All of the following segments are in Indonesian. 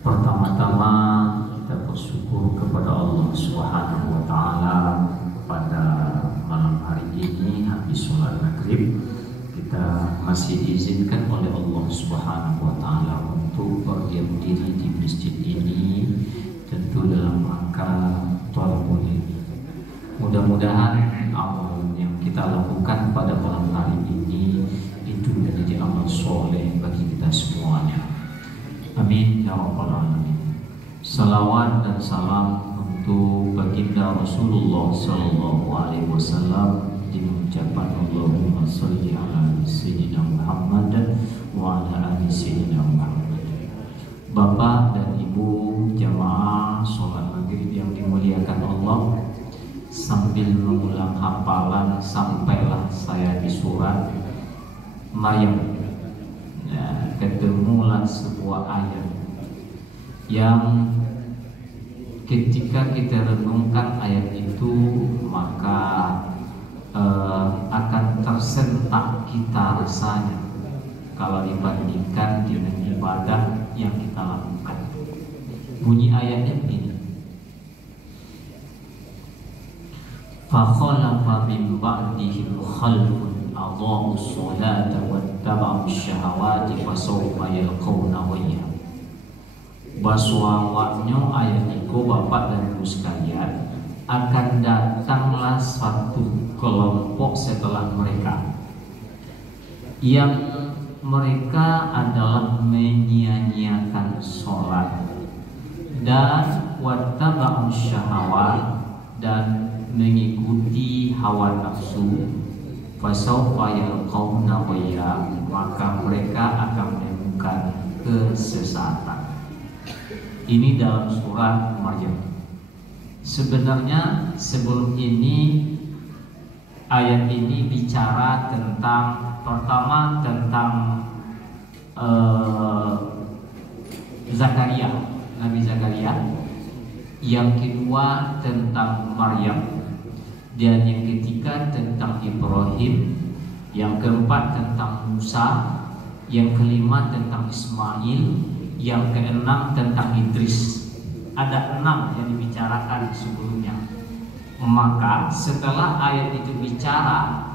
Pertama-tama kita bersyukur kepada Allah Subhanahu wa taala pada malam hari ini habis sholat maghrib kita masih diizinkan oleh Allah Subhanahu wa taala untuk berdiam diri di masjid ini, tentu dalam rangka thalabul ilmi. Mudah-mudahan amal yang kita lakukan pada malam hari ini itu menjadi amal soleh bagi kita semuanya. Amin ya rabbal alamin. Salawat dan salam untuk baginda Rasulullah sallallahu alaihi wasallam dengan ucapan Allahumma shalli ala sayyidina Muhammad wa ala ali sayyidina Muhammad. Bapak dan Ibu jamaah sholat maghrib yang dimuliakan Allah, sambil mengulang hafalan sampailah saya di surat Maryam. Ketemulah sebuah ayat yang ketika kita renungkan ayat itu maka akan tersentak kita rasanya kalau dibandingkan dengan ibadah yang kita lakukan. Bunyi ayatnya begini: fakhalafa min ba'dihim khalfun adha'u sholata wattaba'u syahawati fasawfa yalqawna ghayya. Baswawanya ayat itu Bapak dan Ibu sekalian, akan datanglah satu kelompok setelah mereka yang mereka adalah menyia-nyiakan sholat dan wattaba'u syahawat dan mengikuti hawa nafsu. Fasawfa yalqawna ghayya, maka mereka akan menemukan kesesatan. Ini dalam surat Maryam. Sebenarnya sebelum ini ayat ini bicara tentang, pertama tentang Zakaria, Nabi Zakaria. Yang kedua tentang Maryam, dan yang ketiga tentang Ibrahim, yang keempat tentang Musa, yang kelima tentang Ismail, yang keenam tentang Idris. Ada 6 yang dibicarakan sebelumnya. Maka setelah ayat itu bicara,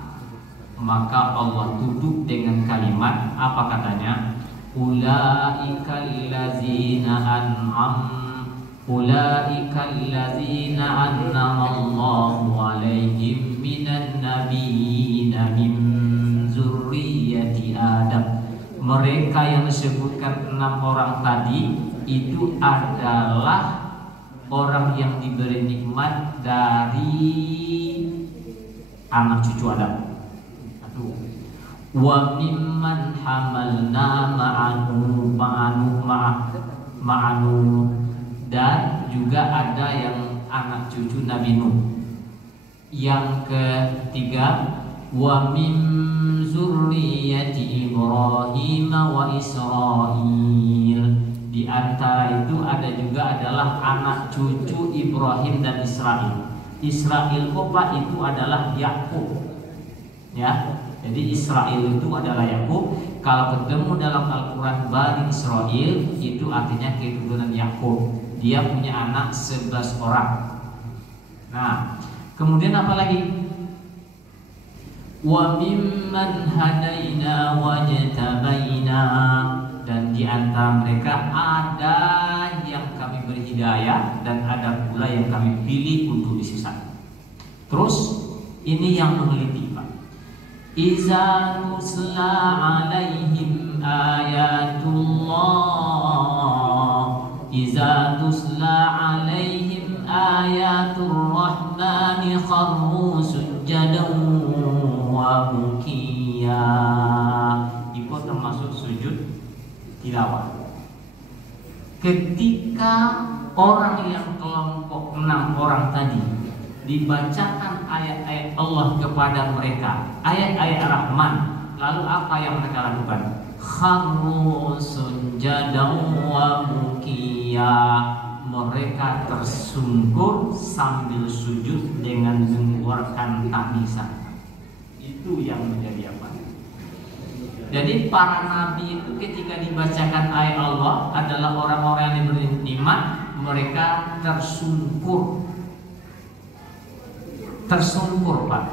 maka Allah tutup dengan kalimat apa katanya? Ulaikal ladzina an'amallahu alaihim minan nabiyina min zurriyyati Adam. Mereka yang disebutkan 6 orang tadi itu adalah orang yang diberi nikmat dari anak cucu Adam. Wa mimman hamalna ma'anu, dan juga ada yang anak cucu Nabi Nuh. Yang ketiga, wa min zurriyyati Ibrahim wa Israil. Di antara itu ada juga adalah anak cucu Ibrahim dan Israil. Israil Bapak itu adalah Yakub. Ya, jadi Israil itu adalah Yakub. Kalau ketemu dalam Al-Quran Bani Israil, itu artinya keturunan Yakub. Dia punya anak 11 orang. Nah, kemudian apa lagi? Wa mimman hadaina wajtabaina, dan di antara mereka ada yang kami beri hidayah dan ada pula yang kami pilih untuk disesatkan. Terus ini yang meneliti, Pak. Iza tusla alaihim ayatullah, iza tusla alaihim ayatul rahmani kharru sujjadan wa bukiya. Itu termasuk sujud tilawah. Ketika orang yang kelompok 6 orang tadi dibacakan ayat-ayat Allah kepada mereka, ayat-ayat Rahman, lalu apa yang mereka lakukan? Kharru sujadan wa bukiya, mereka tersungkur sambil sujud dengan mengeluarkan tangisan. Itu yang menjadi apa? Jadi para nabi itu ketika dibacakan ayat Allah adalah orang-orang yang diberi nikmat, mereka tersungkur Pak.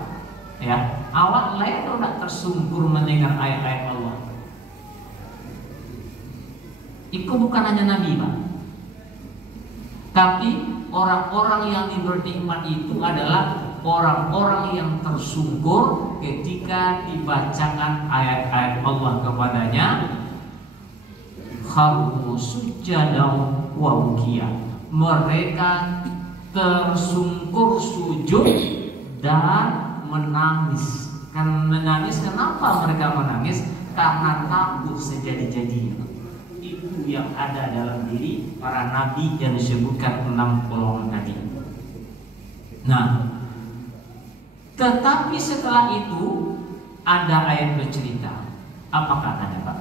Ya, awak lain atau tidak tersungkur mendengar ayat-ayat Allah. Itu bukan hanya nabi, Pak. Tapi orang-orang yang diberi nikmat itu adalah orang-orang yang tersungkur ketika dibacakan ayat-ayat Allah kepadanya, kharu sujadan wa bukiya. Mereka tersungkur sujud dan menangis. Kan menangis, kenapa mereka menangis? Karena takut sejadi-jadinya. Itu yang ada dalam diri para nabi yang disebutkan 6 golongan tadi. Nah, tetapi setelah itu ada ayat bercerita. Apa katanya, Pak?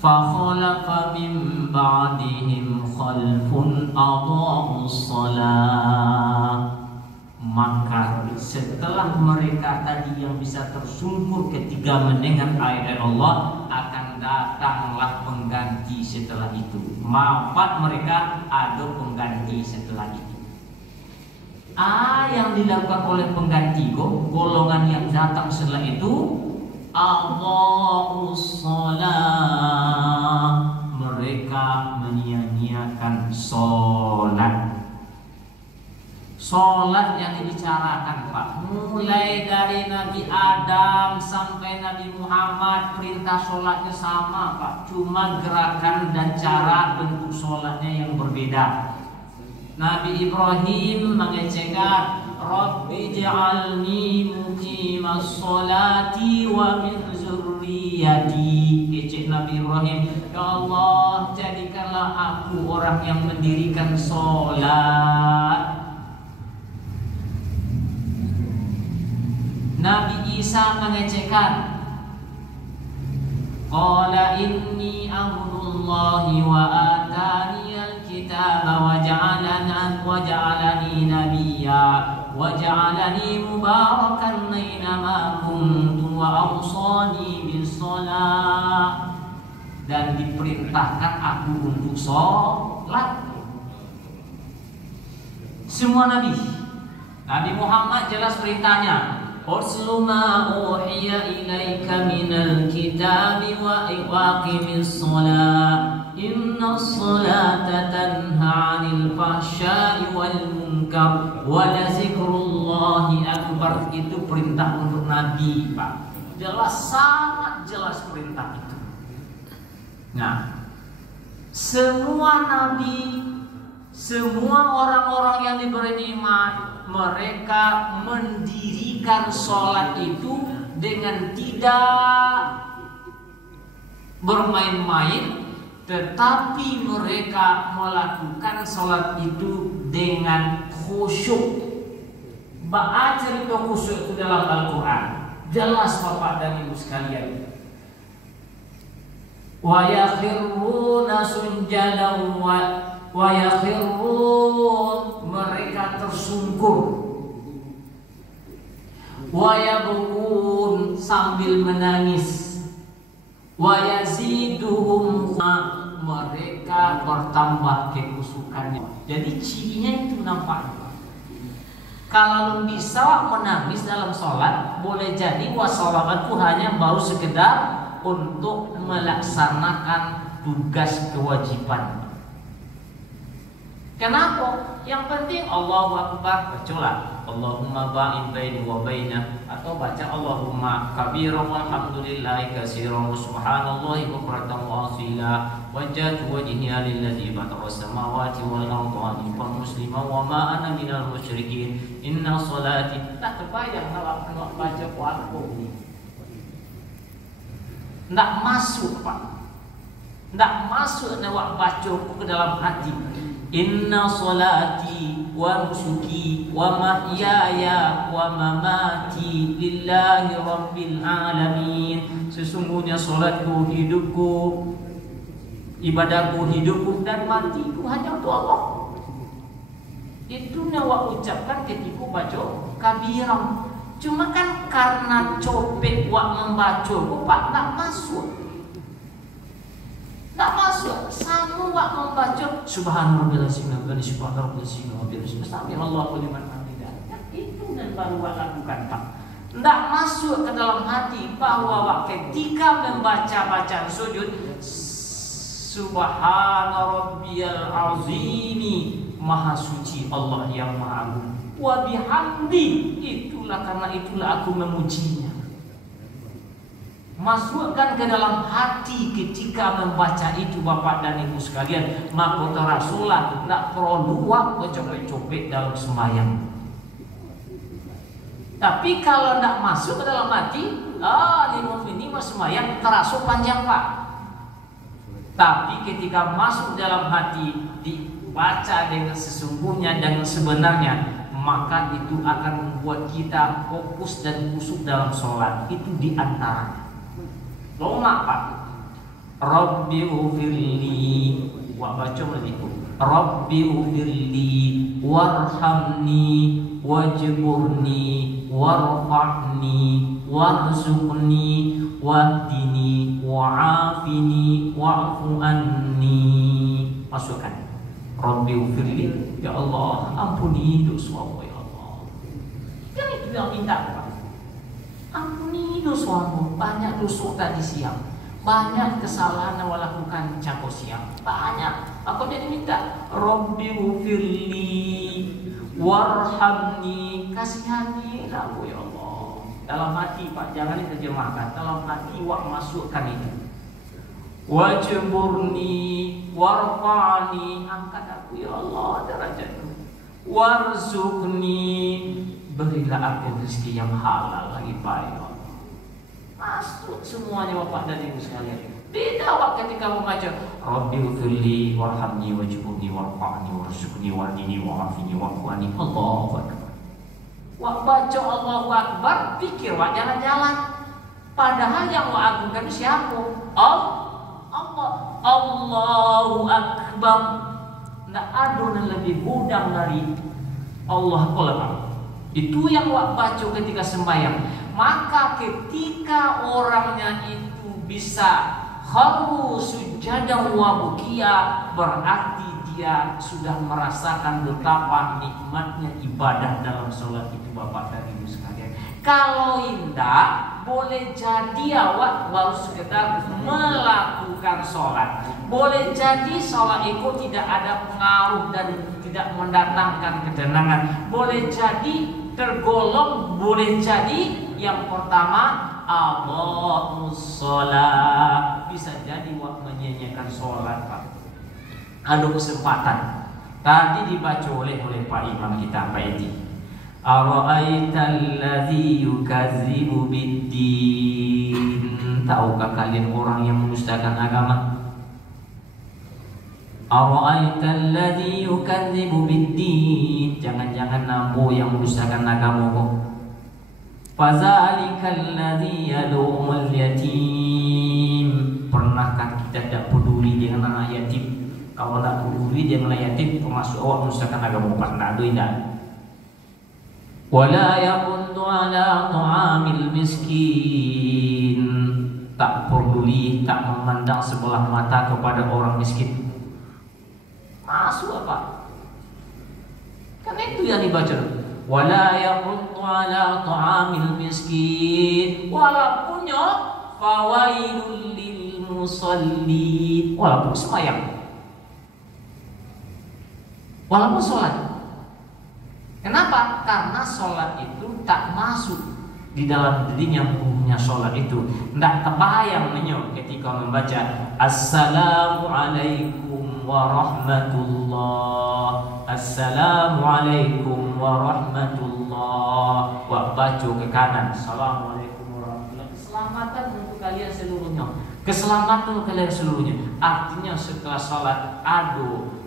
Fakhalafa min ba'dihim khalfun adha'us shalah. Maka setelah mereka tadi yang bisa tersungkur ketika mendengar ayat Allah, akan datanglah pengganti setelah itu. Manfaat mereka ada pengganti setelah itu. Yang dilakukan oleh pengganti golongan yang datang setelah itu, adha'us shalah, mereka menyia-nyiakan sholat. Sholat yang dibicarakan, Pak, mulai dari Nabi Adam sampai Nabi Muhammad, perintah sholatnya sama, Pak. Cuma gerakan dan cara bentuk sholatnya yang berbeda. Nabi Ibrahim mengecekkan, Rabbi ja'alni muqimas sholati wa min zurriyati. Kecek Nabi Ibrahim, ya Allah, jadikanlah aku orang yang mendirikan sholat. Nabi Isa mengecekkan, qala inni abdullahi wa ataniyal kitaba wa ja'alani nabiyya wa ja'alani mubarakan aynama kuntu wa awsani bis shalah. Dan diperintahkan aku untuk sholat. Semua nabi. Nabi Muhammad jelas perintahnya, Urslu ma uhiya ilaika minal kitabi wa iqimis shalah inna sholata tanha 'anil fahsya'i wal munkar wa la zikrullahi akbar. Itu perintah untuk nabi, Pak. Jelas, sangat jelas perintah itu. Nah, semua nabi, semua orang-orang yang diberi nikmat, mereka mendirikan sholat itu dengan tidak bermain-main, tetapi mereka melakukan sholat itu dengan khusyuk. Baca itu khusyuk itu dalam Al-Quran. Jelas, Bapak dan Ibu sekalian. Wa yakhiruna sunjadan wa yakhirun, mereka tersungkur. Wa yabkun, sambil menangis. Wa yaziduhum, mereka bertambah kekusukannya. Jadi cirinya itu nampak. Kalau bisa menangis dalam sholat, boleh jadi wassalawat itu hanya baru sekedar untuk melaksanakan tugas kewajiban. Kenapa? Yang penting Allahu Akbar, bacalah Allahumma ba'id baini wa baina, atau baca Allahumma kabiran walhamdulillahi katsiran wa subhanallahi bukratan wa asila, wajjahtu wajhiya lillazi fatara samawati wal ardi hanifan musliman wa ma ana minal musyrikin inna sholati. Tak terbayang kalau baca kuatku ini. Tidak masuk, Pak. Tidak masuk nawak baca ke dalam hati. Inna sholati wa nusuki wa mahyaya wa mamati lillahi rabbil alamin. Sesungguhnya sholatku, hidupku, ibadahku, hidupku dan matiku hanya untuk Allah. Itu nawak ucapkan ketika baca kabiran. Cuma kan karena copet wak membaca Pak tak masuk. Tak masuk. Sama wak membaca Subhanallah Subhanallah liman hamidah. Itu dan baru wak lakukan Pak. Tidak masuk ke dalam hati bahwa wak ketika membaca bacaan sujud Subhana rabbiyal azimi, maha suci Allah yang maha agung. Wa bihamdi, karena itulah aku memujinya. Masukkan ke dalam hati ketika membaca itu Bapak dan Ibu sekalian. Maka Rasulullah tidak perlu waktu copet-copet dalam sembahyang. Tapi kalau tidak masuk ke dalam hati, lima ini sembahyang terasa panjang Pak. Tapi ketika masuk dalam hati, dibaca dengan sesungguhnya dan sebenarnya, maka itu akan membuat kita fokus dan khusyuk dalam sholat. Itu diantaranya. Loma Pak. Rabbi ufirli, wa baca begitu. Rabbi ufirli, warhamni, wajburni, warfa'ni, warzuqni, wahdini, wa'afini, wa'fu anni. Masukkan. Rabbi ufirli, ya Allah ampuni dosaku ya Allah. Kan itu yang minta Pak. Ampuni dosamu. Banyak dosa tadi siang, banyak kesalahan yang lakukan campur siang, banyak. Aku jadi minta Rabbi ufirli, warhamni, kasihani aku ya Allah. Dalam hati Pak, jangan diterjemahkan. Dalam hati wak masukkan itu. Wajburni, warfa'ni, angkat aku ya Allah derajatku. Warzuqni, berilah aku rezeki yang halal lagi Pak ya Allah. Masuk semuanya Bapak dan Ibu sekalian. Tidak Wak ketika membaca Rabbi ufirli, warhamni, wajburni, warfa'ni, warzuqni, wahdini, wa'afini, wa'fu anni. Allahu Akbar. Wak baca Allahu Akbar, pikir Wak jalan-jalan. Padahal yang Wak agungkan siapa? Allah. Allahu Akbar. Tidak ada yang lebih gudang dari Allah Akbar. Itu yang Wak baca ketika sembahyang. Maka ketika orangnya itu bisa kharu sujadan wa bukia, berarti dia sudah merasakan betapa nikmatnya ibadah dalam sholat itu Bapak dan Ibu sekalian. Kalau indah, boleh jadi awak baru sekedar melakukan sholat. Boleh jadi sholat itu tidak ada pengaruh dan tidak mendatangkan ketenangan. Boleh jadi tergolong, boleh jadi yang pertama Allahus sholat. Bisa jadi awak menyanyikan sholat Pak. Ada kesempatan. Tadi dibaca oleh Pak Imam kita Pak Edi. Ara'aital ladzi yukadzibu biddin. Tahukah kalian orang yang mendustakan agama? Ara'aital ladzi yukadzibu biddin. Jangan-jangan nambo yang mendustakan agama kok. Fazalikal ladzi yad'ul yatim. Pernahkah kita tidak peduli dengan anak yatim? Kalau tak peduli dia yatim, termasuk awak mendustakan agama Pak. Tak ada indah. Wala yaquntu ala ta'amil miskin. Tak peduli, tak memandang sebelah mata kepada orang miskin. Masuk apa? Kan itu yang dibaca. Wala yaquntu ala ta'amil miskin. Walaupunnya fawailul lil musallin. Walaupun sembahyang, walaupun sholat. Kenapa? Karena sholat itu tak masuk di dalam dirinya punya sholat itu. Tidak terbayang ketika membaca Assalamualaikum warahmatullah, Assalamualaikum warahmatullah. Wah, baca ke kanan, Assalamualaikum warahmatullah. Keselamatan untuk kalian seluruhnya. Keselamatan kalian seluruhnya. Artinya setelah sholat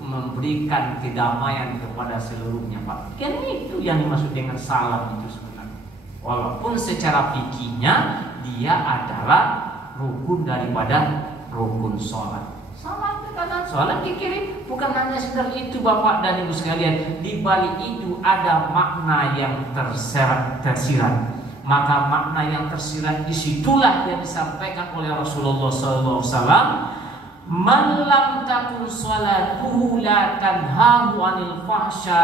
memberikan kedamaian kepada seluruhnya Pak. Kan itu yang dimaksud dengan salam itu sebenarnya. Walaupun secara fikihnya dia adalah rukun daripada rukun sholat. Salam ke kanan, sholat ke kiri. Bukan hanya sekedar itu Bapak dan Ibu sekalian. Di balik itu ada makna yang tersirat. Maka makna yang tersirat disitulah yang disampaikan oleh Rasulullah SAW. Man lam takun salatuhu la tanhahu 'anil fahsya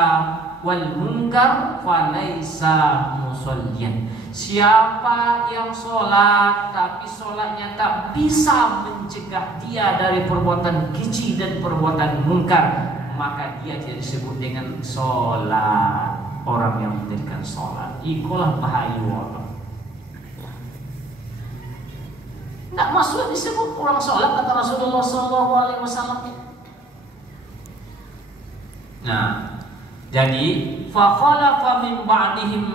wal munkar falaysa musalliyan. Siapa yang sholat tapi sholatnya tak bisa mencegah dia dari perbuatan keji dan perbuatan munkar, maka dia tidak disebut dengan sholat. Orang yang mendirikan sholat ikulah bahaya Allah. Tidak masuk disebut orang sholat kata Rasulullah SAW. Nah, jadi fakhalafa min ba'dihim,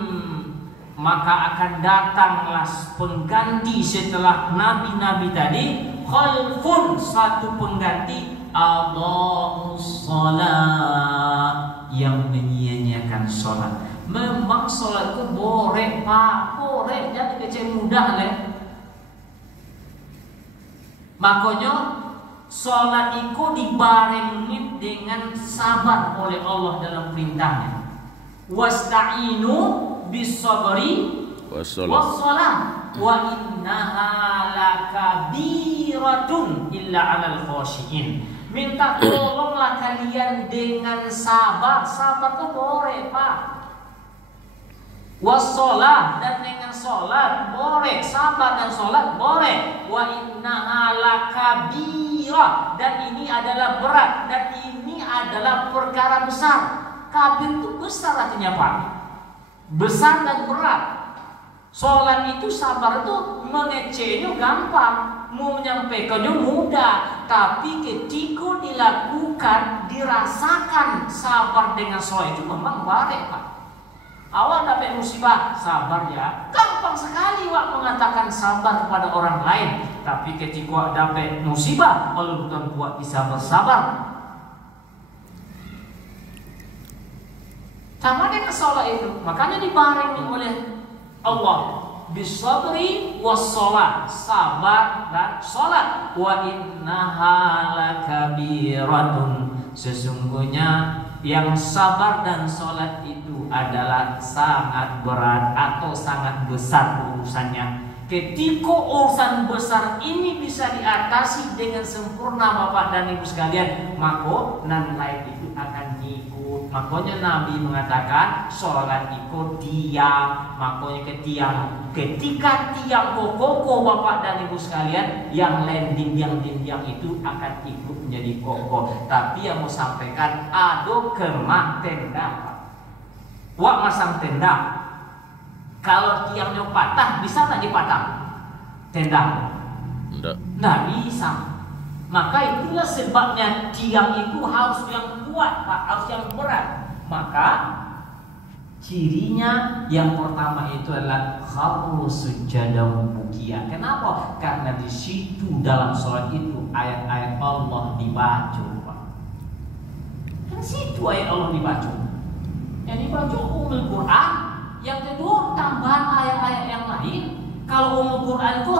maka akan datanglah pengganti setelah nabi-nabi tadi, khalfun, satu pengganti, adha'us shalah, yang menyia-nyiakan sholat. Memang sholat itu borek pak, borek, jadi kecil mudah leh. Makanya sholat itu dibarengi dengan sabar oleh Allah dalam perintahnya. Wasta'inu bis-sabri was-shalah wa innaha lakabiratun illa 'alal khashiin. Minta tolonglah kalian dengan sabar. Sabar itu boleh pak. Was-shalah, dan dengan sholat boleh. Sabar dan sholat boleh. Wa innaha lakabirah, dan ini adalah berat, dan ini adalah perkara besar. Kabir itu besar artinya pak, besar dan berat. Sholat itu, sabar itu mengecehnya gampang, mau menyampaikannya mudah. Tapi ketika dilakukan, dirasakan sabar dengan sholat itu memang baik pak. Awak dapat musibah, sabar ya. Gampang sekali wak mengatakan sabar kepada orang lain. Tapi ketika wak dapat musibah, kalau bukan buat bisa bersabar. Sama dengan sholat itu, makanya dibarengi oleh Allah bisabri was-shalah, sabar dan sholat. Wa innaha lakabiratun, sesungguhnya yang sabar dan sholat itu adalah sangat berat atau sangat besar urusannya. Ketika urusan besar ini bisa diatasi dengan sempurna Bapak dan Ibu sekalian, maka nan lain itu akan ikut. Makanya Nabi mengatakan sholat ikut diam. Makanya ketika tiang kokoh Bapak dan Ibu sekalian, yang lain diam itu akan ikut menjadi kokoh. Tapi yang mau sampaikan, ada kemah tenda. Wak masang tenda, kalau tiangnya patah, bisa tak dipatah tenda? Tidak bisa. Maka itulah sebabnya tiang itu harus yang kuat Pak, harus yang berat. Maka cirinya yang pertama itu adalah kharru sujadan bukia. Kenapa? Karena di situ dalam sholat itu ayat-ayat Allah dibaca Pak. Kan situ ayat Allah dibaca. Yang dibaca Ummul Quran. Yang kedua tambahan ayat-ayat yang lain. Kalau Ummul Quran itu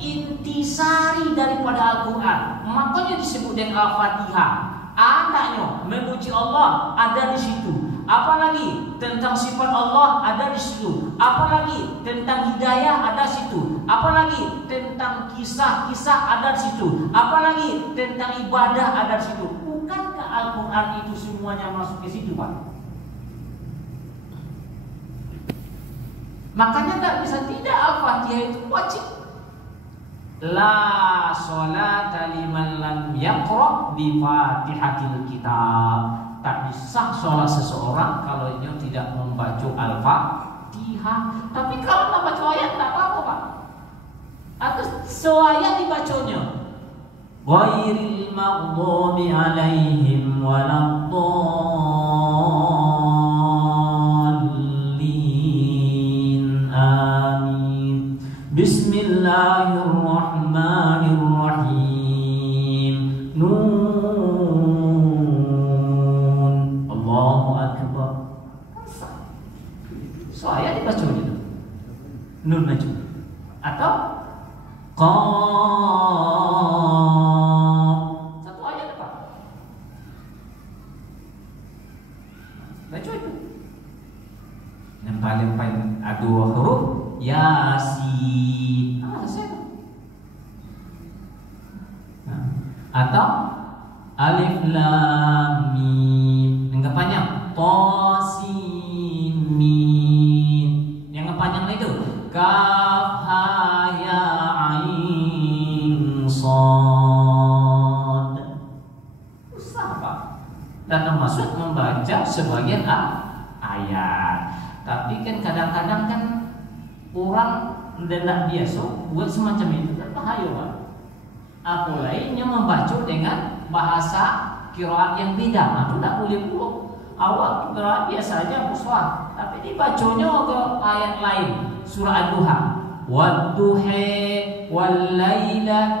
intisari daripada Al-Quran, makanya disebut dengan Al-Fatihah. Adanya memuji Allah ada di situ. Apalagi tentang sifat Allah ada di situ. Apalagi tentang hidayah ada di situ. Apalagi tentang kisah-kisah ada di situ. Apalagi tentang ibadah ada di situ. Bukankah Al-Quran itu semuanya masuk ke situ Pak? Makanya tak bisa tidak, Al-Fatihah itu wajib. La sholata liman lam yaqra bi Fatihatil Kitab. Tak bisa sholat seseorang kalau dia tidak membaca Al-Fatihah. Tapi kalau tak baca ayat tak apa-apa Pak. Atau seayat dibacanya. Ghairil maghdubi alaihim waladdallin. Amin. Bismillahirrahmanirrahim. Nun. Allahu Akbar. Saya dibaca gitu. Nun maju. Atau Qaf. Satu ayat apa? Baca itu. Yang paling ada dua huruf Yasin. Atau Alif Lam Mim. Yang panjang Tasin Mim. Yang panjang itu Kaf Ha Ya Ain Shad. Susah Pak. Dan termasuk membaca sebagian ayat. Tapi kan kadang-kadang kan orang tidak biasa buat semacam itu, kan bahaya Pak. Apalagi membaca dengan bahasa qiraat yang beda, itu tidak boleh pula. Awal qiraat biasa aja muswah, tapi dibacanya ke ayat lain, surah Ad-Duha. Wad-duha wal-laili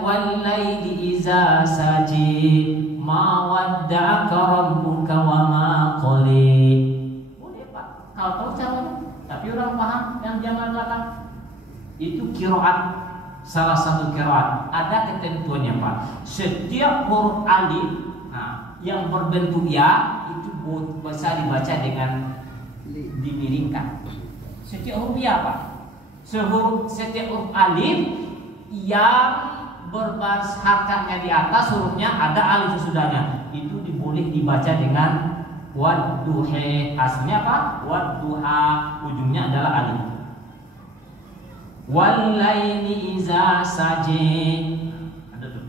iza saji ma wadda'aka rabbuka wa ma qali. Boleh Pak, kalau tahu caranya. Tapi orang paham yang jangan belakang. Itu qiraat, salah satu qiraat. Ada ketentuannya Pak. Setiap huruf alif yang berbentuk ya itu bisa dibaca dengan dimiringkan. Setiap huruf ya Pak. Setiap huruf alif yang berbaris harakatnya di atas hurufnya ada alif sesudahnya, itu boleh dibaca dengan wadduha. Aslinya apa? Wadduha, ujungnya adalah alif. Wal-laili iza saji. Ada tuh.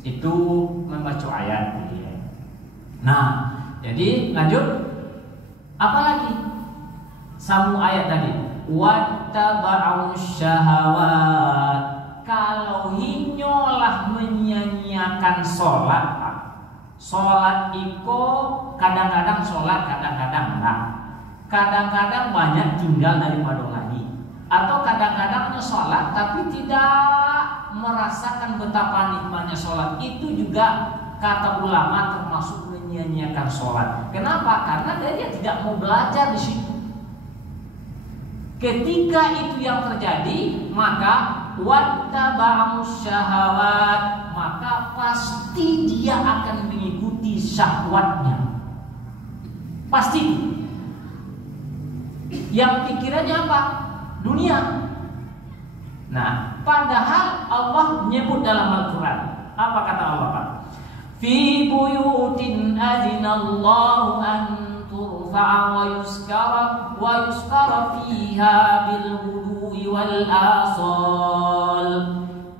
Itu membaca ayat. Nah, jadi lanjut. Apa lagi? Sambung ayat tadi. Wattaba'u syahawat. Kalau hinyolah menyia-nyiakan sholat. Sholat itu kadang-kadang sholat, kadang-kadang enggak. Kadang-kadang banyak tinggal daripada lagi. Atau kadang-kadang sholat tapi tidak merasakan betapa nikmatnya sholat. Itu juga kata ulama termasuk menyia-nyiakan sholat. Kenapa? Karena dia tidak mau belajar di situ. Ketika itu yang terjadi, maka wattaba'u syahawat, maka pasti dia akan mengikuti syahwatnya. Pasti. Yang pikirannya apa? Dunia. Nah, padahal Allah menyebut dalam Al-Quran. Apa kata Allah Pak? Fi buyutin azinallahu an turfa'a wa yuskara fiha bil ghudwi wal asal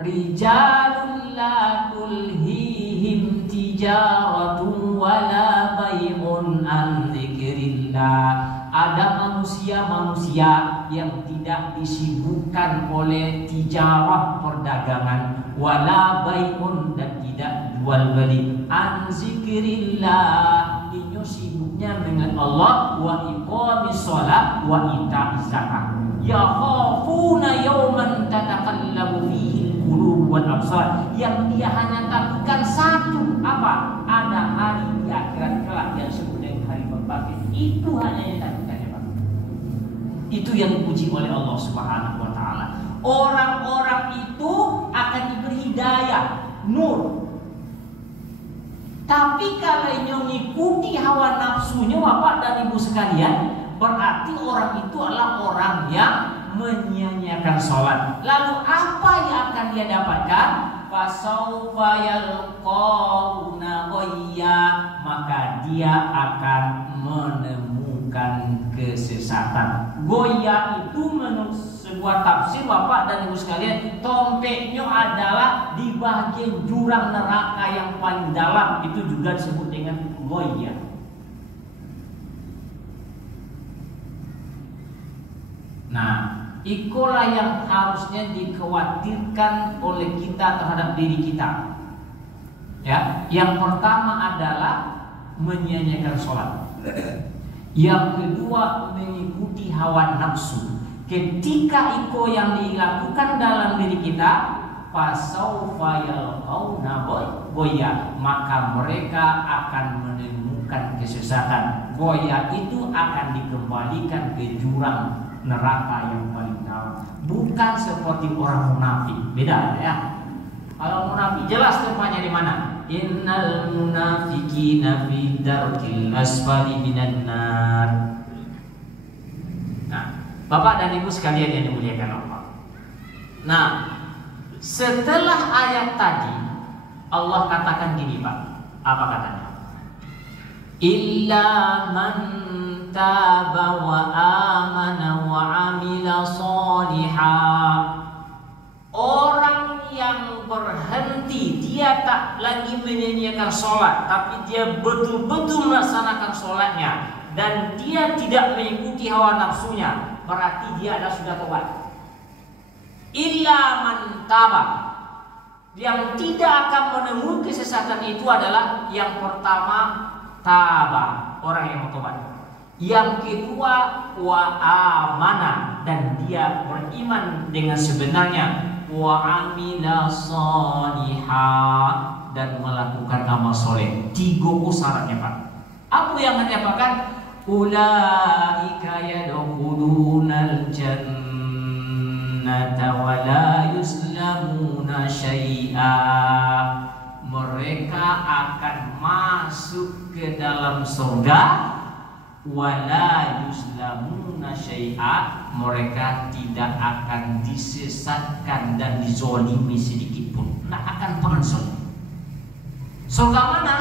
rijalun la tulhihim tijaratun wala bai'un an dzikrillah. Ada manusia-manusia yang tidak disibukkan oleh tijarah perdagangan, wala bai'un, dan tidak jual beli, an zikrillah, ini sibuknya dengan Allah, wa iqamis shalah wa ita'iz zakat. Ya khafuna yawman tataqallabu fihi al-qulub wal absar, yang dia hanya takutkan satu, apa? Ada hari di akhirat kelak yang disebut dengan hari berbangkit. Itu hanya yang takutkannya Pak. Itu yang dipuji oleh Allah Subhanahu wa taala. Orang-orang itu akan diberi hidayah, nur. Tapi kalau mengikuti hawa nafsunya Bapak dan Ibu sekalian, berarti orang itu adalah orang yang menyia-nyiakan sholat. Lalu apa yang akan dia dapatkan? Fasaufa yalqauna ghayya, maka dia akan menemukan kesesatan. Goya itu menurut sebuah tafsir Bapak dan Ibu sekalian, tompeknya adalah di bagian jurang neraka yang paling dalam, itu juga disebut dengan goya. Nah, itulah yang harusnya dikhawatirkan oleh kita terhadap diri kita. Ya, yang pertama adalah menyia-nyiakan sholat. Yang kedua, mengikuti hawa nafsu. Ketika itu yang dilakukan dalam diri kita, fasaufa yalqauna ghayya, maka mereka akan menemukan kesesatan. Goya itu akan dikembalikan ke jurang neraka yang paling dalam. Bukan seperti orang munafik. Beda ya. Kalau munafik jelas tempatnya di mana? Innal munafiqina fi darkil asfali minan nar. Nah, Bapak dan Ibu sekalian yang dimuliakan Allah. Nah, setelah ayat tadi Allah katakan gini Pak. Apa katanya? Illa man taba wa amana wa amila sholihan. Orang yang berhenti, dia tak lagi menyanyiakan sholat, tapi dia betul-betul melaksanakan sholatnya, dan dia tidak mengikuti hawa nafsunya, berarti dia sudah tobat. Illa man taba. Yang tidak akan menemui kesesatan itu adalah yang pertama taba, orang yang bertobat. Yang kedua wa amana, dan dia beriman dengan sebenarnya, wa amila sholihan, dan melakukan amal soleh. 3 syaratnya Pak. Apa yang dikatakan? Ulaika yadkhulunal jannata wa la yuslamuna syai'a. Mereka akan masuk ke dalam surga, wala yuslamuna syai'a, mereka tidak akan disesatkan dan dizolimi sedikit pun. Tidak akan pernah zolim. Surga mana?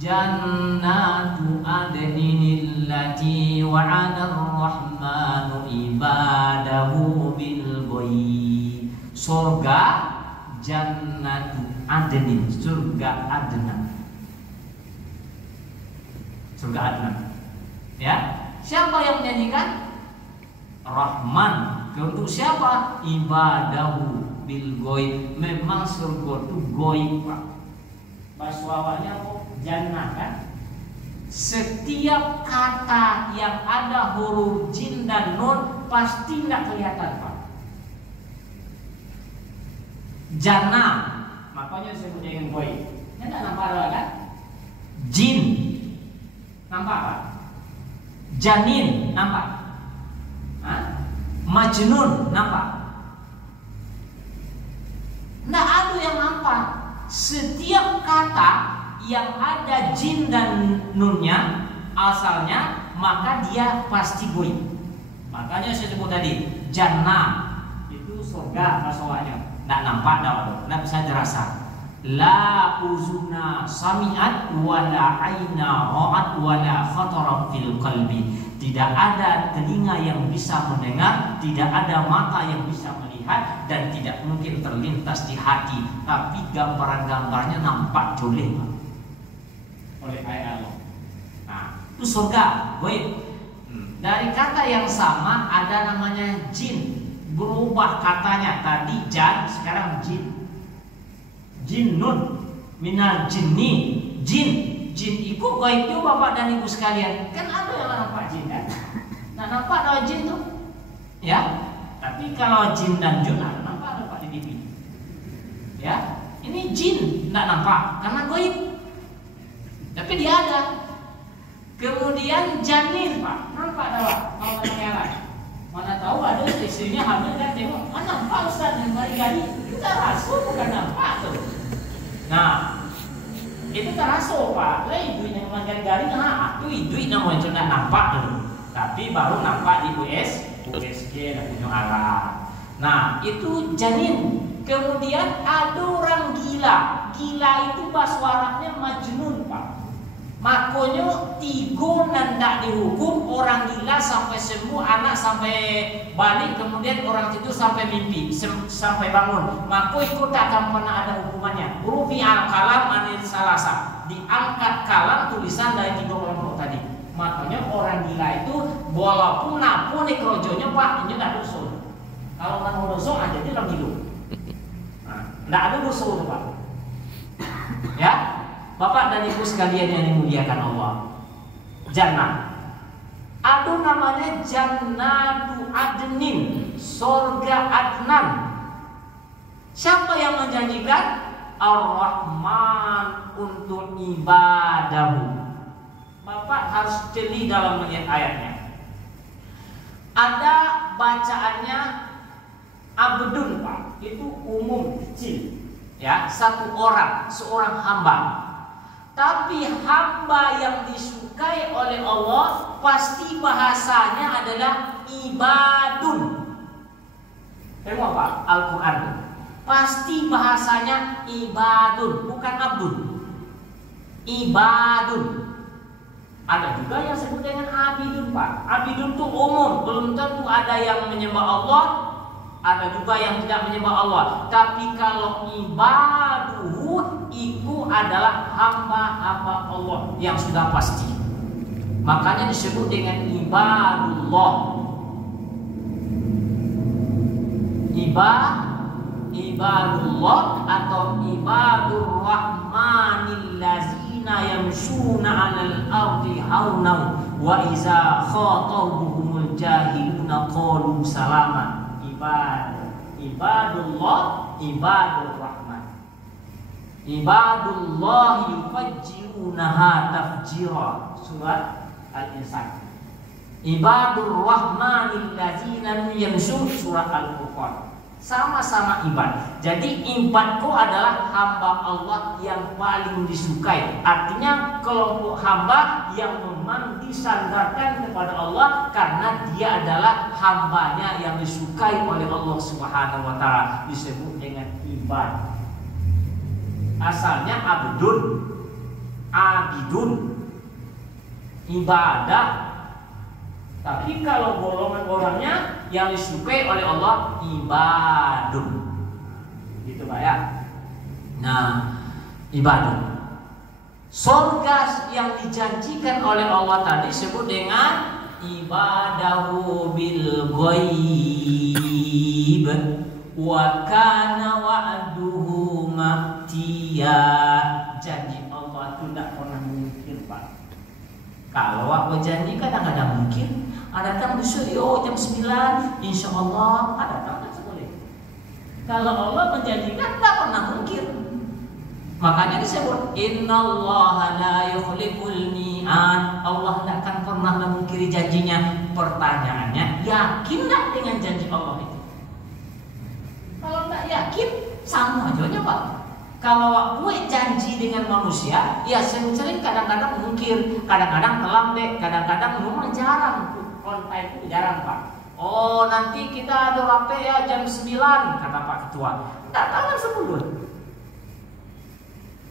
Jannatu adnin allati wa'ada ar-rahmanu ibadahu bil ghaib. Surga Jannatu adnin, surga adnan. Surga adnan. Ya, siapa yang menyanyikan? Rahman. Untuk siapa? Ibadahu bil ghaib. Memang surga itu ghaib Pak. Bahasa awalnya jannah kan? Setiap kata yang ada huruf jin dan nun pasti nggak kelihatan Pak. Jannah, makanya disebut dengan ghaib. Ini nggak nampak kan? Jin, nampak Pak? Janin, nampak? Majnun, nampak? Nggak ada yang nampak. Setiap kata yang ada jin dan nunnya asalnya, maka dia pasti ghaib. Makanya saya sebut tadi jannah itu surga maksudnya. Nggak nampak, nggak bisa dirasa. La uzuna sami'at wala aina ra'at wala khatara fil qalbi. Tidak ada telinga yang bisa mendengar, tidak ada mata yang bisa melihat, dan tidak mungkin terlintas di hati. Tapi gambaran-gambarnya nampak joleh oleh ayat Allah. Nah, itu surga, ghaib. Dari kata yang sama ada namanya jin. Berubah katanya, tadi jan, sekarang jin. Jinnun minal jinni. Jin itu gaib juga Bapak dan Ibu sekalian. Kan ada yang nampak jin kan? Nah, nampak ada jin tuh. Ya. Tapi kalau jin dan jun ada nampak di TV. Ya. Ini jin enggak nampak karena gaib. Tapi dia ada. Kemudian janin Pak, nampak ada Pak? Kalau mendengar. Mana tahu ada istrinya hamil dan tengok, mana nampak Ustaz yang gadi. Kita rasul bukan nampak tuh. Nah, itu terasa Pak. Lah ibu yang gari-gari, nah itu namanya sudah nampak dulu. Tapi baru nampak di USG dan punya alat. Nah, itu janin. Kemudian ada orang gila. Gila itu bahasa Arabnya majnun Pak. Makanya 3 nandak dihukum, orang gila sampai sembuh, anak sampai balik, kemudian orang tidur sampai mimpi, sampai bangun. Maka itu tak akan pernah ada hukumannya. Rufi al-kalam anil salasa. Diangkat kalam tulisan dari 3 kelompok tadi. Makanya orang gila itu walaupun napun di kerojonya Pak, ini tidak dosa. Kalau nggak mau dosa aja dia dalam hidup. Tidak ada dosa itu Pak. Ya. Bapak dan Ibu sekalian yang dimuliakan Allah, jannah. Ada namanya jannatu adnin, surga adnan. Siapa yang menjanjikan? Ar-Rahman untuk ibadahu. Bapak harus jeli dalam melihat ayatnya. Ada bacaannya abdun Pak, itu umum kecil. Ya, satu orang, seorang hamba. Tapi hamba yang disukai oleh Allah pasti bahasanya adalah ibadun. Tengok apa? Al-Quran pasti bahasanya ibadun, bukan abdun. Ibadun. Ada juga yang sebut dengan abidun, Pak. Abidun itu umum, belum tentu ada yang menyembah Allah, ada juga yang tidak menyembah Allah. Tapi kalau ibaduhu itu adalah hamba-hamba Allah yang sudah pasti. Makanya disebut dengan ibadullah. Ibadullah atau ibadur rahmanil lazina yamshuna 'alal ardi hauna wa iza khatabuhumul jahiluna qalu salama. Ibadullah, ibadur rahman. Ibadullah yufajjirunaha tafjira. Surat Al-Insan. Ibadur rahmanil lazina yamshun. Surat Al-Furqan. Sama-sama ibad. Jadi ibadku adalah hamba Allah yang paling disukai. Artinya kelompok hamba yang memang disandarkan kepada Allah karena dia adalah hambanya yang disukai oleh Allah Subhanahu wa taala, disebut dengan ibad. Asalnya abidun, ibadah. Tapi kalau golongan orangnya yang disukai oleh Allah ibadun, gitu Pak ya. Nah, ibadun. Surga yang dijanjikan oleh Allah tadi disebut dengan ibadahu bil ghaib wa kana wa'duhu matiya. Janji Allah itu tidak pernah mungkin, Pak. Kalau aku janji kadang-kadang mungkin. Ada datang besok, jam 9, insya Allah ada datang kan boleh. Kalau Allah menjanjikan tidak pernah mungkin. Makanya disebut innallaha la yukhliful mi'ad. Allah tidak akan pernah memungkiri janjinya. Pertanyaannya, yakin tidak dengan janji Allah itu? Kalau tidak yakin, sama aja Pak. Kalau gue janji dengan manusia, ya sering-sering kadang-kadang mungkir, kadang-kadang terlambat, kadang-kadang memang jarang. Kontak itu jarang Pak. Oh nanti kita ada rapat ya jam 9 kata Pak Ketua. Datang 10.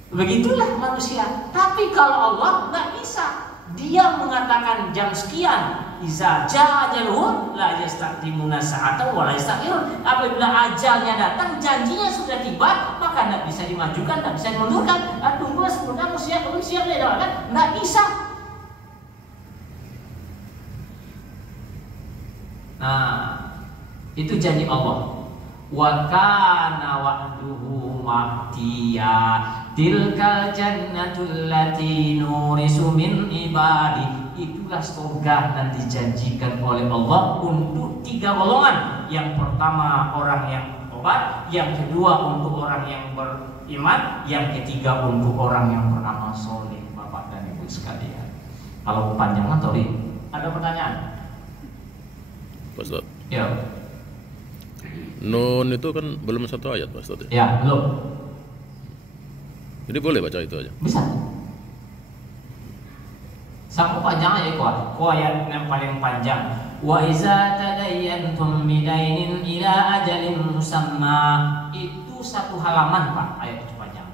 Begitulah manusia. Tapi kalau Allah nggak bisa. Dia mengatakan jam sekian. Iza jaa ajaluhum la yastaqdimuna sa'atan wa la yastakhirun. Apabila ajalnya datang, janjinya sudah tiba, maka tidak bisa dimajukan, tidak bisa dimundurkan. Tunggulah sebentar, belum siap dia kan? Tidak bisa. Nah, itu janji Allah. Wa kana wa'duhu ma'tiya. Tilkal jannatul lati nurisu min ibadi. Itulah surga yang dijanjikan oleh Allah untuk 3 golongan. Yang pertama orang yang bertobat, yang kedua untuk orang yang beriman, yang ketiga untuk orang yang beramal soleh. Bapak dan Ibu sekalian. Kalau panjang atau ada pertanyaan? Pak Ustaz. Ya. Nun itu kan belum 1 ayat Pak Ustaz. Ya, belum. Jadi boleh baca itu aja? Bisa. Sama panjang aja kok ayat yang paling panjang. Wa iza tadayyantum bidainin ila ajalin musamma. Itu 1 halaman Pak, ayat itu panjang.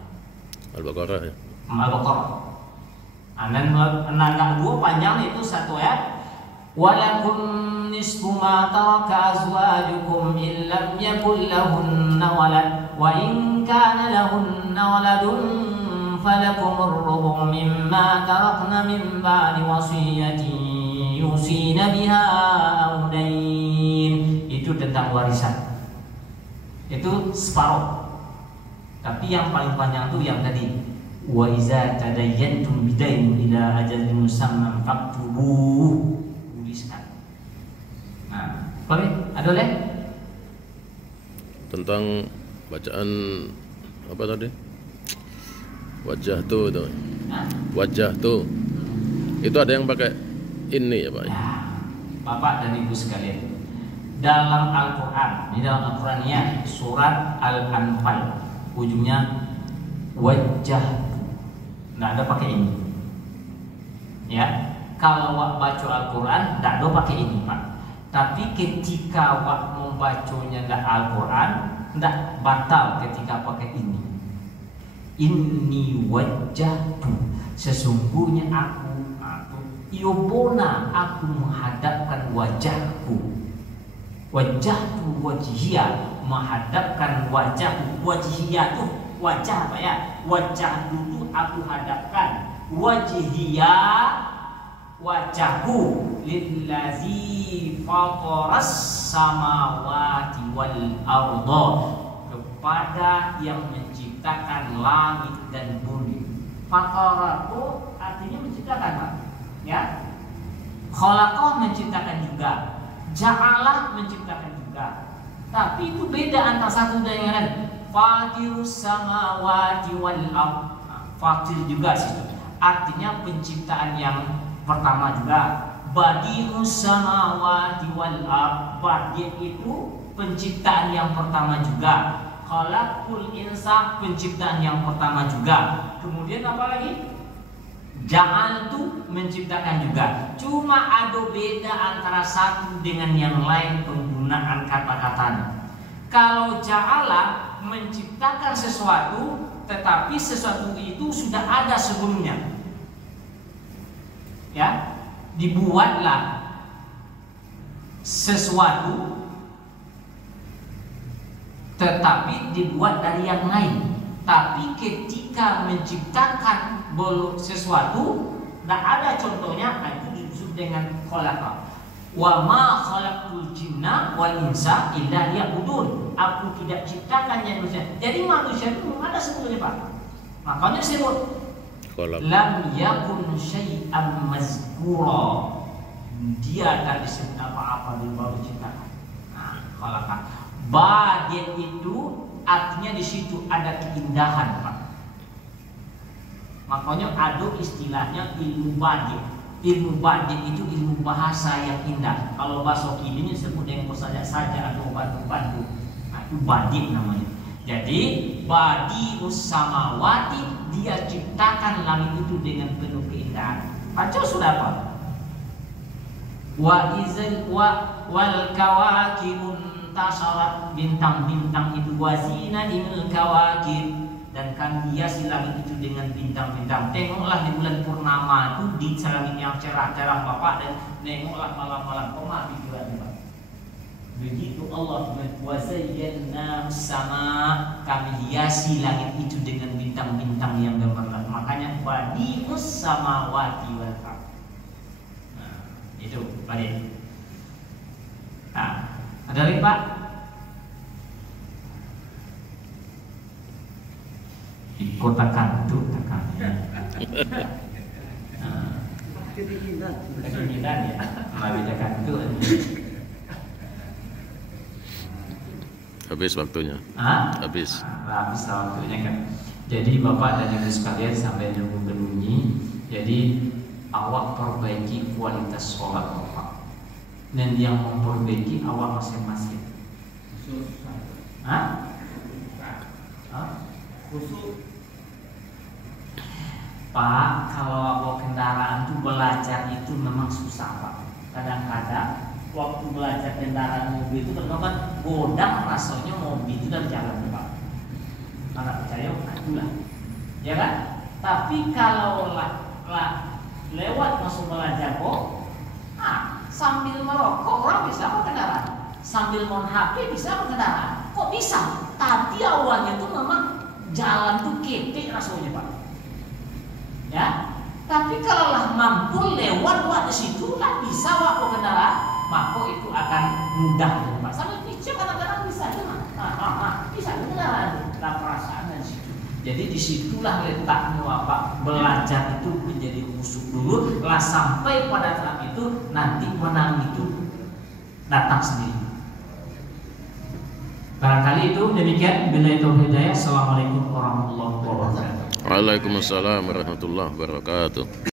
Al-Baqarah ya. Al-Baqarah. Dan naga 2 panjang itu 1 ayat. Walakum nisfu ma taraka azwajukum in lam yakul lahunna walad wa in kana lahunna waladun falakum ar-rubu' mimma tarakna min ba'di wasiyatin yusina biha aw dayn. Itu tentang warisan. Itu separuh. Tapi yang paling panjang itu yang tadi. Wa iza tadayyantum bidain ila ajalin musamman faktubuh. Nah, boleh? Ada leh? Tentang bacaan apa tadi? Wajah tuh itu. Wajah tuh. Itu ada yang pakai ini ya Pak? Ya, Bapak dan Ibu sekalian. Dalam Al-Quran, di dalam Al-Qurannya surat Al-Anfal, ujungnya wajah. Nggak ada pakai ini. Ya, kalau wak baca Al-Quran, nggak ada pakai ini Pak. Tapi ketika wak membacanya nggak Al-Quran, nggak batal ketika pakai ini. Inni wajjahtu, sesungguhnya aku iobona, aku menghadapkan wajahku. Wajjahtu wajhiya, menghadapkan wajahku. Wajhiya tuh wajah Pak ya. Wajah itu aku hadapkan. Wajhiya, wajahku, lillazi fataras samawati wal arda, kepada yang menciptakan langit dan bumi. Fatara itu artinya menciptakan Pak ya. Khalaqah menciptakan juga, ja'alah menciptakan juga. Tapi itu beda antara satu dengan lain. Fatirus samawati wal ardh, fatir juga situ. Artinya penciptaan yang pertama juga. Badi'us samawati wal ardh, badi' itu penciptaan yang pertama juga. Khalaqul insan, penciptaan yang pertama juga. Kemudian apa lagi? Ja'al itu menciptakan juga. Cuma ada beda antara satu dengan yang lain penggunaan kata-katanya. Kalau ja'ala menciptakan sesuatu, tetapi sesuatu itu sudah ada sebelumnya. Ya, dibuatlah sesuatu tetapi dibuat dari yang lain. Tapi ketika menciptakan sesuatu, tidak ada contohnya, itu disebut dengan khalaqa. Wa ma khalaqtul jinna wal insa illa liya'budun. Aku tidak ciptakan manusia. Jadi manusia itu belum ada sebelumnya Pak. Makanya disebut lam yakun syai'an mazkura. Dia tak disebut apa-apa di baru diciptakan. Nah, khalaqa. Badi' itu artinya di situ ada keindahan Pak. Makanya ada istilahnya ilmu badi'. Ilmu badi' itu ilmu bahasa yang indah. Kalau bahasa kini disebut dengan saja atau bantu-bantu. Nah, itu badi' namanya. Jadi badi'us samawati, dia ciptakan langit itu dengan penuh keindahan. Baca sudah apa? Wa izal wal kawakibun tasarat, bintang-bintang itu wazina il kawakib, dan kami hiasi langit itu dengan bintang-bintang. Tengoklah di bulan purnama itu di langit yang cerah-cerah Bapak, dan tengoklah malam-malam koma pikiran Bapak. Begitu Allah wazayyana sama, kami hiasi langit itu dengan bintang-bintang yang gemerlap. Makanya badi'us samawati wal ardh. Nah, itu badi'. Nah, ada lagi Pak? Di kota kantu takkan. Keinginan ya, melalui kantu. Habis waktunya. Habis. Habis waktunya kan. Jadi Bapak dan Ibu sekalian sampai bunyi. Jadi awak perbaiki kualitas sholat Bapak. Dan yang memperbaiki awak masing-masing. Khusus. Pak, kalau awak kendaraan itu belajar itu memang susah Pak. Kadang-kadang waktu belajar kendaraan mobil itu kan godang rasanya mobil itu dari jalan Pak. Kalau percaya, itulah, ya kan? Tapi kalau lewat masuk belajar kok, sambil merokok orang bisa berkendaraan, sambil main HP bisa berkendaraan, kok bisa? Tapi awalnya itu memang jalan tuh ketek rasanya Pak. Ya, tapi kalaulah mampu lewat di situ lah bisa wak berkendaraan, maka itu akan mudah Pak. Sambil picek kadang-kadang bisa bisa berkendaraan, lah perasaan di situ. Jadi disitulah letaknya Bapak, belajar itu menjadi khusyuk dulu, lah sampai pada tahap itu nanti menang itu datang sendiri. Barangkali itu demikian. Billahi taufiq hidayah. Assalamualaikum warahmatullahi wabarakatuh. Waalaikumsalam warahmatullahi wabarakatuh.